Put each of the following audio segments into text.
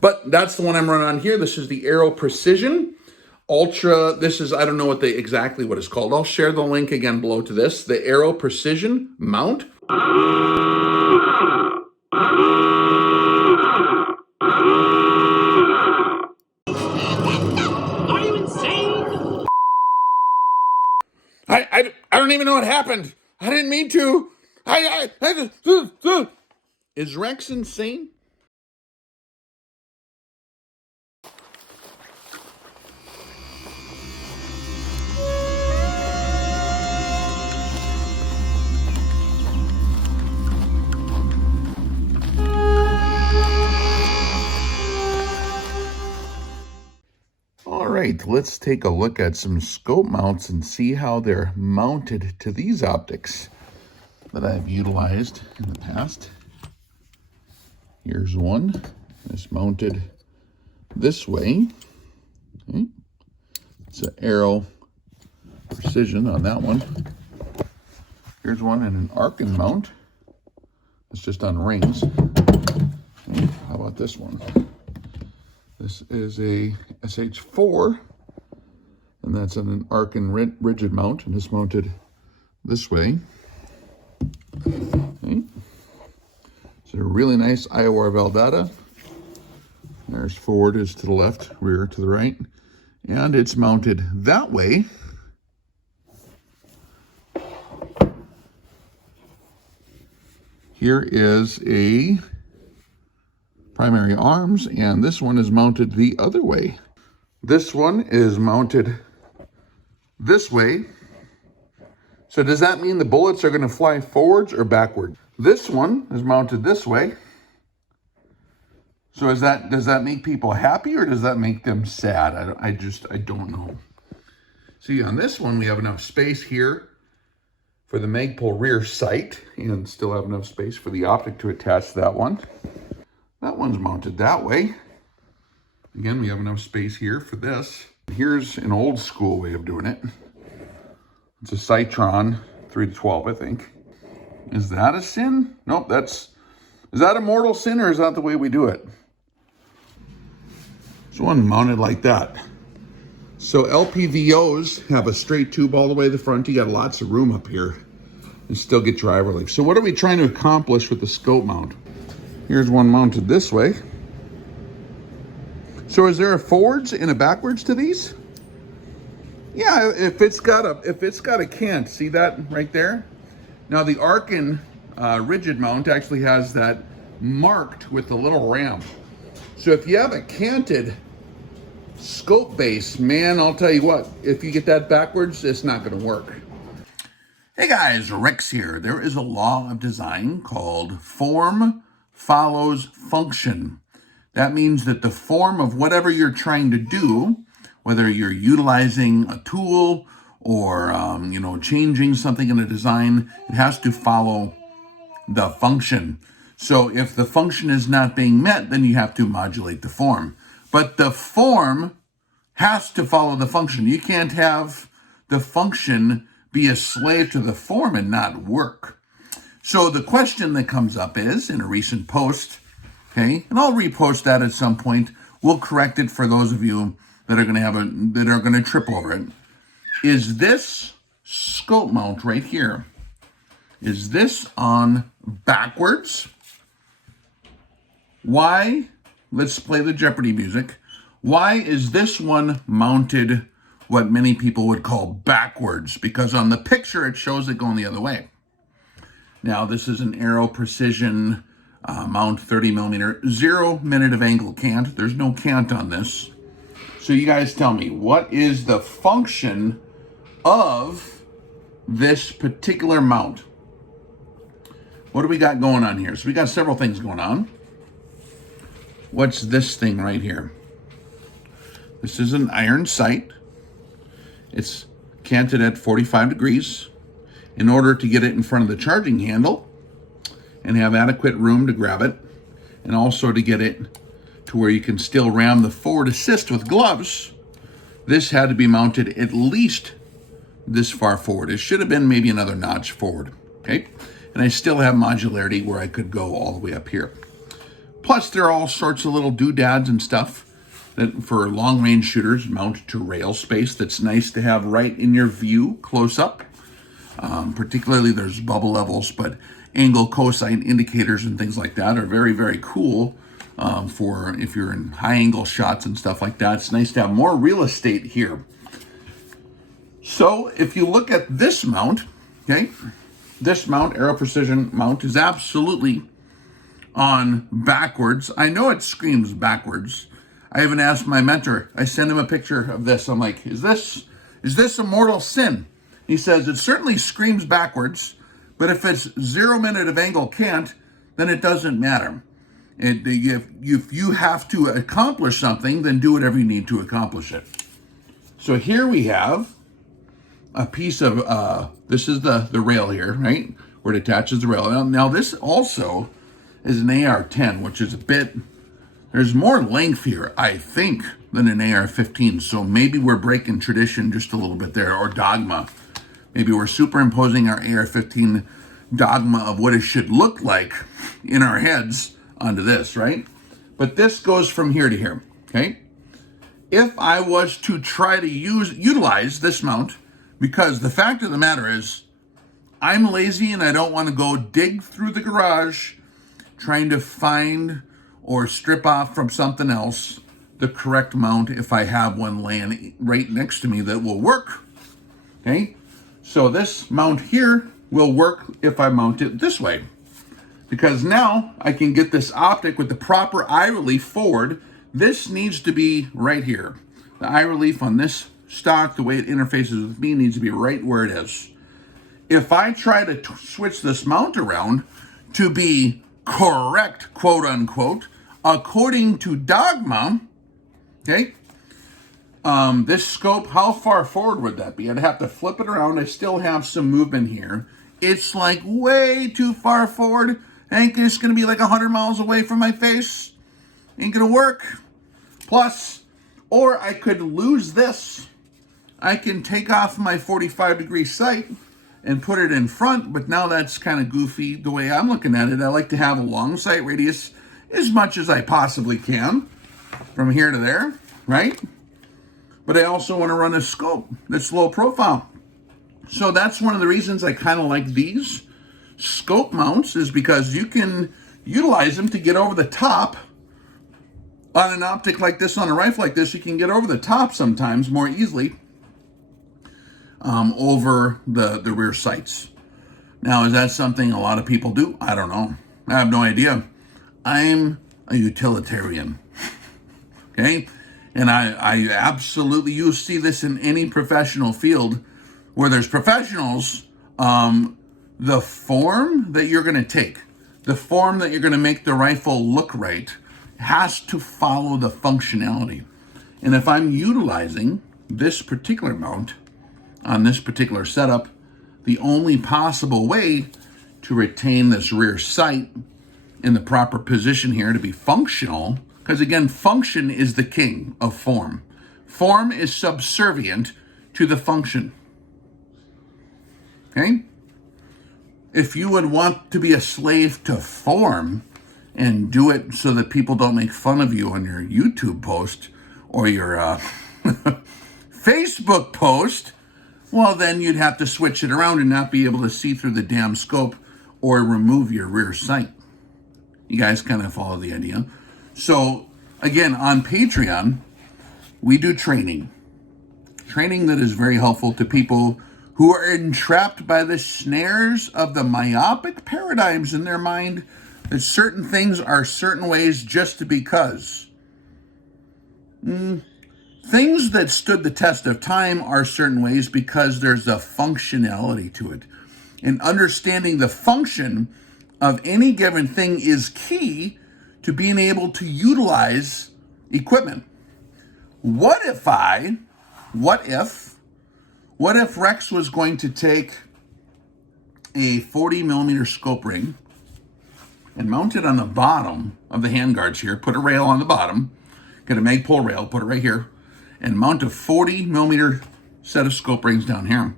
But that's the one I'm running on here. This is the Aero Precision Ultra. This is, I don't know what exactly what it's called. I'll share the link again below to this. The Aero Precision mount. Are you insane? I don't even know what happened. I didn't mean to. Is Rex insane? All right, let's take a look at some scope mounts and see how they're mounted to these optics that I've utilized in the past. Here's one. It's mounted this way. Okay. It's an Aero Precision on that one. Here's one in an Arkin mount. It's just on rings. Okay. How about this one? This is a SH4, and that's on an Arkin rigid mount, and it's mounted this way. Okay. So a really nice IOR Valdata. There's forward is to the left, rear to the right, and it's mounted that way. Here is a primary arms, and this one is mounted the other way. This one is mounted this way. So does that mean the bullets are going to fly forwards or backward? This one is mounted this way. So does that make people happy or does that make them sad? I don't know. See, on this one we have enough space here for the Magpul rear sight and still have enough space for the optic to attach to that one. That one's mounted that way. Again, we have enough space here for this. Here's an old school way of doing it. It's a Citron 3-12, I think. Is that a sin? Nope, is that a mortal sin or is that the way we do it? There's one mounted like that. So LPVOs have a straight tube all the way to the front. You got lots of room up here and still get driver relief. So what are we trying to accomplish with the scope mount? Here's one mounted this way. So is there a forwards and a backwards to these? Yeah, if it's got a cant, see that right there? Now the Arkin rigid mount actually has that marked with the little ramp. So if you have a canted scope base, man, I'll tell you what, if you get that backwards, it's not gonna work. Hey guys, Rex here. There is a law of design called form follows function. That means that the form of whatever you're trying to do, whether you're utilizing a tool or changing something in a design, it has to follow the function. So if the function is not being met, then you have to modulate the form. But the form has to follow the function. You can't have the function be a slave to the form and not work. So the question that comes up is, in a recent post, okay, and I'll repost that at some point. We'll correct it for those of you that are going to trip over it. Is this scope mount right here? Is this on backwards? Why? Let's play the Jeopardy music. Why is this one mounted what many people would call backwards? Because on the picture it shows it going the other way. Now, this is an Aero Precision mount 30 millimeter, 0 minute of angle cant. There's no cant on this. So you guys tell me, what is the function of this particular mount? What do we got going on here? So we got several things going on. What's this thing right here? This is an iron sight. It's canted at 45 degrees. In order to get it in front of the charging handle and have adequate room to grab it, and also to get it to where you can still ram the forward assist with gloves, this had to be mounted at least this far forward. It should have been maybe another notch forward, okay? And I still have modularity where I could go all the way up here. Plus, there are all sorts of little doodads and stuff that for long-range shooters mount to rail space that's nice to have right in your view, close up. Particularly there's bubble levels, but angle cosine indicators and things like that are very, very cool for if you're in high angle shots and stuff like that. It's nice to have more real estate here. So if you look at this mount, okay, this mount, Aero Precision mount, is absolutely on backwards. I know it screams backwards. I even asked my mentor, I sent him a picture of this. I'm like, is this a mortal sin? He says, it certainly screams backwards, but if it's 0 minute of angle cant, then it doesn't matter. If you have to accomplish something, then do whatever you need to accomplish it. So here we have a piece of, this is the rail here, right? Where it attaches the rail. Now this also is an AR-10, which is a bit, there's more length here, I think, than an AR-15. So maybe we're breaking tradition just a little bit there, or dogma. Maybe we're superimposing our AR-15 dogma of what it should look like in our heads onto this, right? But this goes from here to here, okay? If I was to try to utilize this mount, because the fact of the matter is, I'm lazy and I don't want to go dig through the garage trying to find or strip off from something else the correct mount if I have one laying right next to me that will work, okay? So this mount here will work if I mount it this way, because now I can get this optic with the proper eye relief forward. This needs to be right here. The eye relief on this stock, the way it interfaces with me, needs to be right where it is. If I try to switch this mount around to be correct, quote unquote, according to dogma, okay, this scope, how far forward would that be? I'd have to flip it around. I still have some movement here. It's like way too far forward. Ain't it's gonna be like 100 miles away from my face. Ain't gonna work. Plus, or I could lose this. I can take off my 45-degree sight and put it in front, but now that's kind of goofy the way I'm looking at it. I like to have a long sight radius as much as I possibly can from here to there, right? But I also want to run a scope that's low profile. So that's one of the reasons I kind of like these scope mounts, is because you can utilize them to get over the top. On an optic like this, on a rifle like this, you can get over the top sometimes more easily over the rear sights. Now, is that something a lot of people do? I don't know. I have no idea. I'm a utilitarian, okay? And I absolutely, you see this in any professional field where there's professionals, the form that you're gonna take, the form that you're gonna make the rifle look right has to follow the functionality. And if I'm utilizing this particular mount on this particular setup, the only possible way to retain this rear sight in the proper position here to be functional, because again, function is the king of form. Form is subservient to the function. Okay? If you would want to be a slave to form and do it so that people don't make fun of you on your YouTube post or your Facebook post, well, then you'd have to switch it around and not be able to see through the damn scope or remove your rear sight. You guys kind of follow the idea. So again, on Patreon, we do training that is very helpful to people who are entrapped by the snares of the myopic paradigms in their mind that certain things are certain ways just because. Things that stood the test of time are certain ways because there's a functionality to it. And understanding the function of any given thing is key to being able to utilize equipment. What if Rex was going to take a 40 millimeter scope ring and mount it on the bottom of the handguards here, put a rail on the bottom, get a Magpul rail, put it right here, and mount a 40 millimeter set of scope rings down here,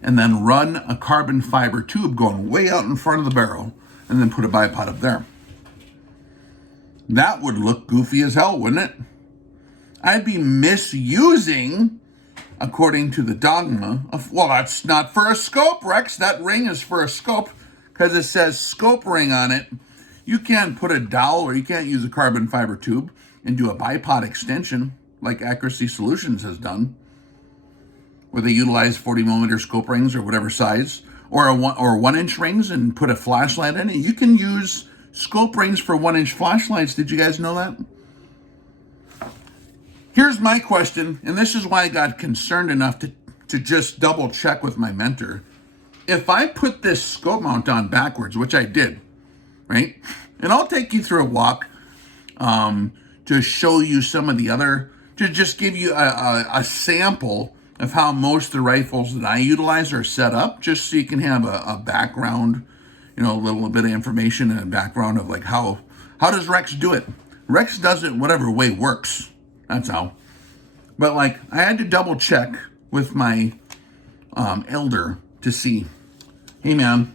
and then run a carbon fiber tube going way out in front of the barrel, and then put a bipod up there. That would look goofy as hell, wouldn't it? I'd be misusing, according to the dogma of, well, that's not for a scope, Rex. That ring is for a scope because it says scope ring on it. You can't put a dowel or you can't use a carbon fiber tube and do a bipod extension like Accuracy Solutions has done, where they utilize 40 millimeter scope rings or whatever size, or 1 inch rings and put a flashlight in it. You can use scope rings for 1 inch flashlights. Did you guys know that? Here's my question, and this is why I got concerned enough to just double check with my mentor. If I put this scope mount on backwards, which I did, right? And I'll take you through a walk to show you some of the other, to just give you a sample of how most of the rifles that I utilize are set up, just so you can have a background, a little bit of information and a background of like how does Rex do it? Rex does it whatever way works. That's how. But like, I had to double check with my elder to see, hey man,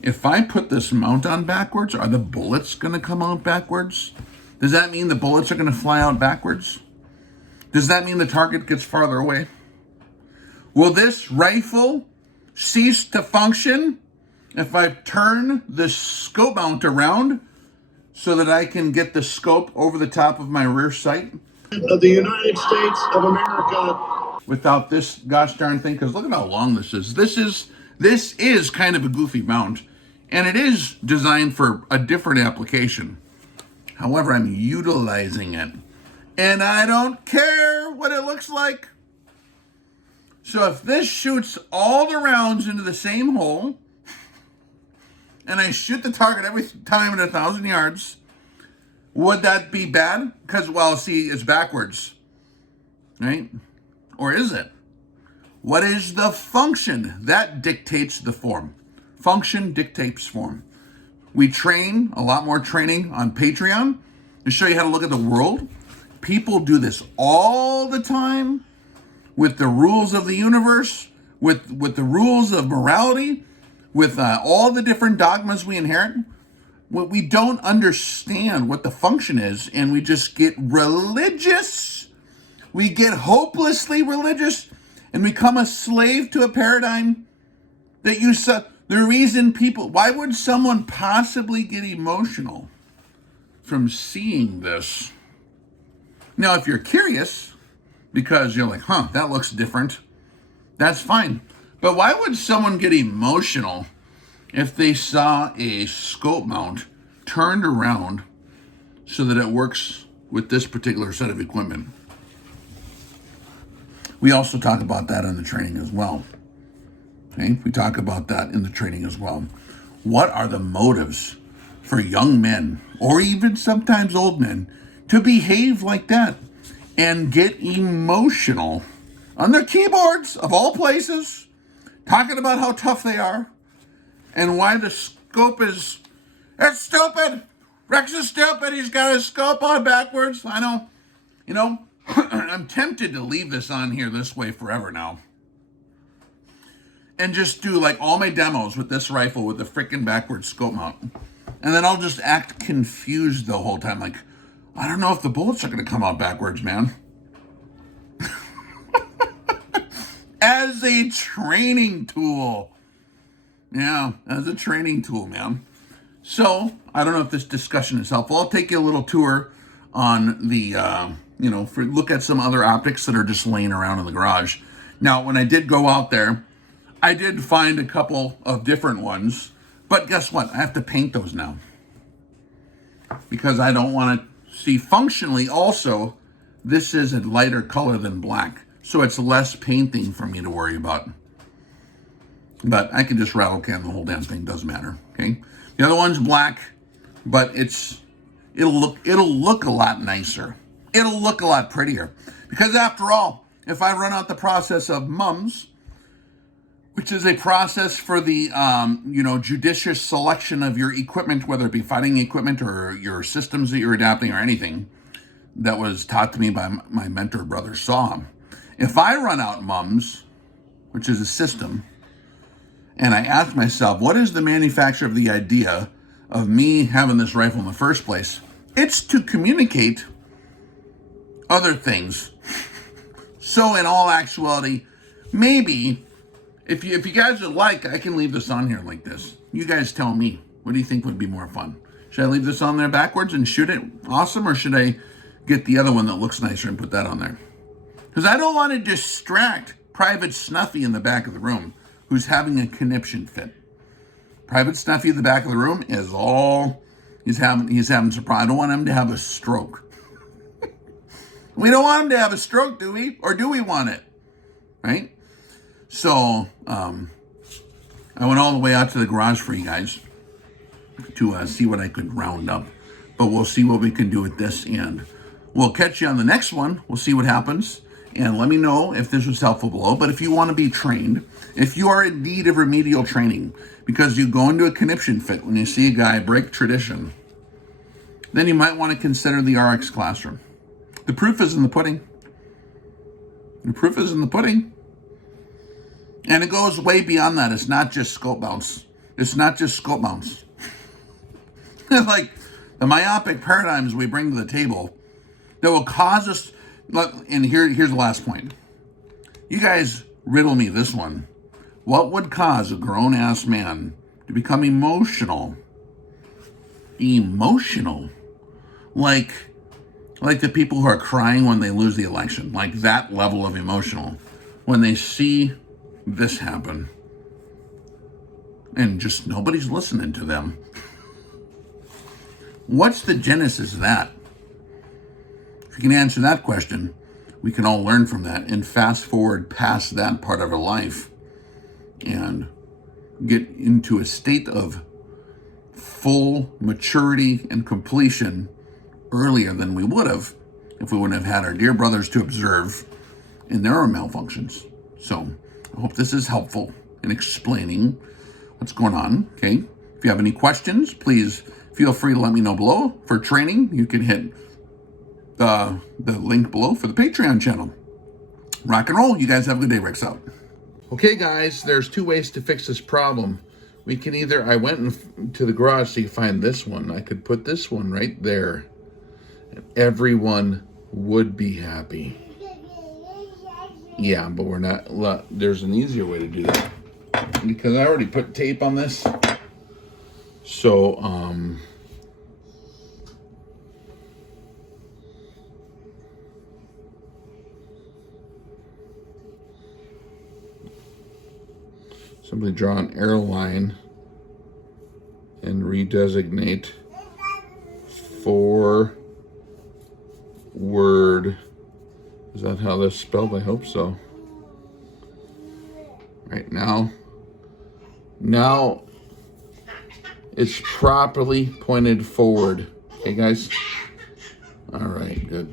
if I put this mount on backwards, are the bullets going to come out backwards? Does that mean the bullets are going to fly out backwards? Does that mean the target gets farther away? Will this rifle cease to function if I turn the scope mount around so that I can get the scope over the top of my rear sight? Of the United States of America. Without this gosh darn thing, because look at how long this is. This is kind of a goofy mount, and it is designed for a different application. However, I'm utilizing it, and I don't care what it looks like. So if this shoots all the rounds into the same hole, and I shoot the target every time at 1,000 yards, would that be bad? Because, well, see, it's backwards, right? Or is it? What is the function? That dictates the form. Function dictates form. We train, a lot more training on Patreon to show you how to look at the world. People do this all the time with the rules of the universe, with the rules of morality, with all the different dogmas we inherit. We don't understand what the function is, and we just get religious. We get hopelessly religious and become a slave to a paradigm that the reason people, why would someone possibly get emotional from seeing this? Now, if you're curious, because you're like, that looks different, that's fine. But why would someone get emotional if they saw a scope mount turned around so that it works with this particular set of equipment? We also talk about that in the training as well. Okay, we talk about that in the training as well. What are the motives for young men, or even sometimes old men, to behave like that and get emotional on their keyboards, of all places, talking about how tough they are and why the scope is, it's stupid. Rex is stupid. He's got his scope on backwards. I know, I'm tempted to leave this on here this way forever now and just do like all my demos with this rifle with the freaking backwards scope mount. And then I'll just act confused the whole time. Like, I don't know if the bullets are going to come out backwards, man. As a training tool. Yeah, as a training tool, man. So, I don't know if this discussion is helpful. I'll take you a little tour on the, look at some other optics that are just laying around in the garage. Now, when I did go out there, I did find a couple of different ones. But guess what? I have to paint those now. Because I don't want to see functionally also, this is a lighter color than black. So it's less painting for me to worry about. But I can just rattle can the whole damn thing, doesn't matter. Okay. The other one's black, but it'll look a lot nicer. It'll look a lot prettier. Because after all, if I run out the process of mums, which is a process for the judicious selection of your equipment, whether it be fighting equipment or your systems that you're adapting or anything, that was taught to me by my mentor, Brother Saw. If I run out mums, which is a system, and I ask myself, what is the manufacturer of the idea of me having this rifle in the first place? It's to communicate other things. So in all actuality, maybe if you guys would like, I can leave this on here like this. You guys tell me. What do you think would be more fun? Should I leave this on there backwards and shoot it awesome, or should I get the other one that looks nicer and put that on there? Because I don't want to distract Private Snuffy in the back of the room who's having a conniption fit. Private Snuffy in the back of the room is all he's having surprise. I don't want him to have a stroke. We don't want him to have a stroke, do we? Or do we want it? Right? So I went all the way out to the garage for you guys to see what I could round up. But we'll see what we can do with this, and we'll catch you on the next one. We'll see what happens. And let me know if this was helpful below. But if you want to be trained, if you are in need of remedial training, because you go into a conniption fit when you see a guy break tradition, then you might want to consider the RX classroom. The proof is in the pudding. The proof is in the pudding. And it goes way beyond that. It's not just scope bounce. It's not just scope bounce. Like the myopic paradigms we bring to the table that will cause us, and here's the last point. You guys riddle me this one. What would cause a grown-ass man to become emotional? Emotional? Like the people who are crying when they lose the election. Like that level of emotional. When they see this happen. And just nobody's listening to them. What's the genesis of that? If you can answer that question, we can all learn from that and fast forward past that part of our life and get into a state of full maturity and completion earlier than we would have if we wouldn't have had our dear brothers to observe in their own malfunctions. So I hope this is helpful in explaining what's going on. Okay. If you have any questions, please feel free to let me know below. For training, you can hit the link below for the Patreon channel. Rock and roll. You guys have a good day. Rex out. Okay, guys, there's two ways to fix this problem. We can either, I went to the garage so you find this one. I could put this one right there, and everyone would be happy. Yeah, but we're not, look, there's an easier way to do that. Because I already put tape on this. So, simply draw an arrow line and redesignate forward. Is that how that's spelled? I hope so. Right now it's properly pointed forward. Okay, guys? All right, good.